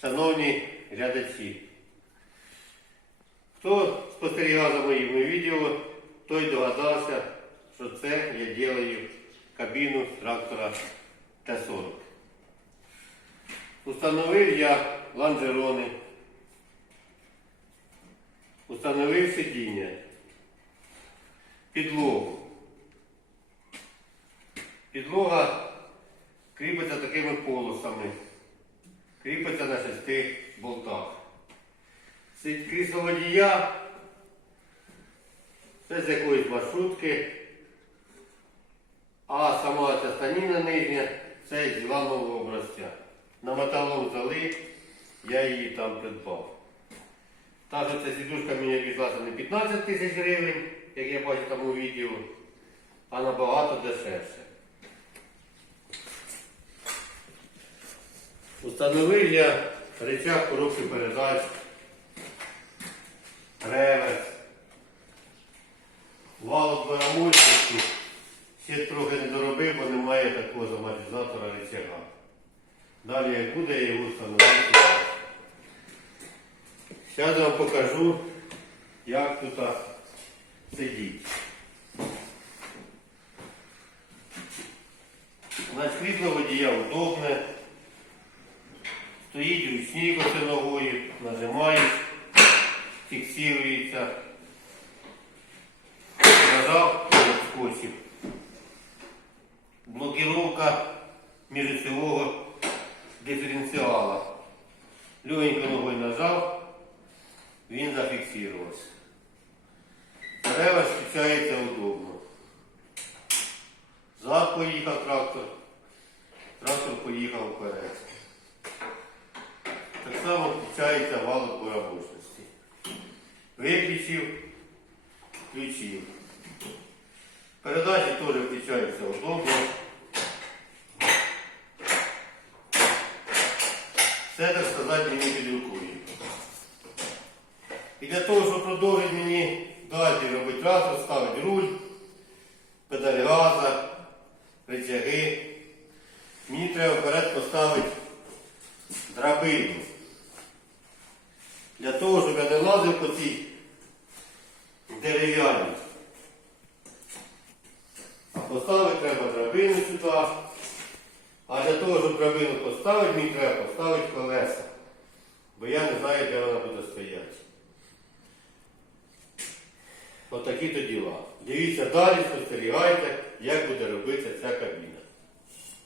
шановні глядачі. Хто спостерігав за моїми відео, той догадався, що це я роблю кабіну трактора Т-40. Установив я лонжерони, установив сидіння, підлогу. Підлога кріпиться такими полосами, кріпиться на шести болтах. Крісло водія, це з якоїсь маршрутки, а сама ця станіна нижня це з Іванового образця. На металом зали я її там придбав. Та що ця сідушка мені обійшлася не 15 тисяч гривень, як я бачу там у відео, а набагато дешевше. Установив я речах коробки передач, реверс, вал двоємольності, ще трохи не доробив, бо немає такого заматизатора речага. Далі як буде, я його встановити. Зараз вам покажу, як тут сидіть. На світло водія удобне. Стоїть ручник оце ногою, нажимаєш, фіксується. Нажав скотчик. Блокировка міжосьового диференціала. Легенько ногою нажав, він зафіксувався. Реверс включається удобно. Зад поїхав трактор, трактор поїхав вперед. Так само включається вал боємощності. Виключив, включив. Передачі теж включаються удобно. Все, так сказати, мені під рукою. І для того, щоб продовжити мені далі робити трактор, ставити руль, педаль газа, рычаги, мені треба вперед поставити драбину. Для того, щоб я не лазив по цій дерев'яній. А поставити треба драбину сюди. А для того, щоб драбину поставити, мені треба поставити колеса. Бо я не знаю, де вона буде стояти. Отакі то діла. Дивіться далі, спостерігайте, як буде робитися ця кабіна.